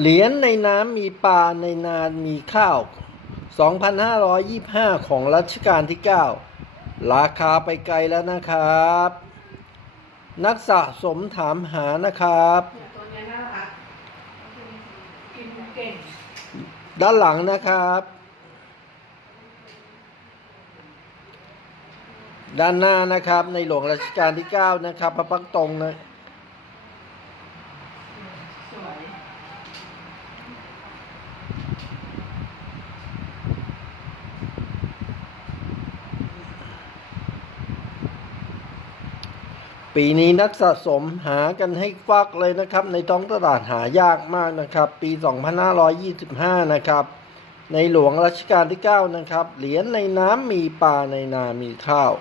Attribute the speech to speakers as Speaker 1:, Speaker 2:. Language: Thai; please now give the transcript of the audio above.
Speaker 1: เหรียญในน้ำมีปลาในนามีข้าว 2,525 ของรัชกาลที่ 9 ราคาไปไกลแล้วนะครับ นักสะสมถามหานะครับ
Speaker 2: ตัวเนี้ยน่ารักกินเก่ง
Speaker 1: ด้านหลังนะครับ ด้านหน้านะครับในหลวงรัชกาลที่ 9 นะครับ พระพักตรงนะ
Speaker 2: สวย
Speaker 1: ปีนี้นักสะสมหากันให้ฟักเลยนะครับ ในท้องตลาดหายากมากนะครับ ปี 2525 นะครับ ในหลวงรัชกาลที่ 9 นะครับ เหรียญในน้ำมีปลาในนา มีข้าว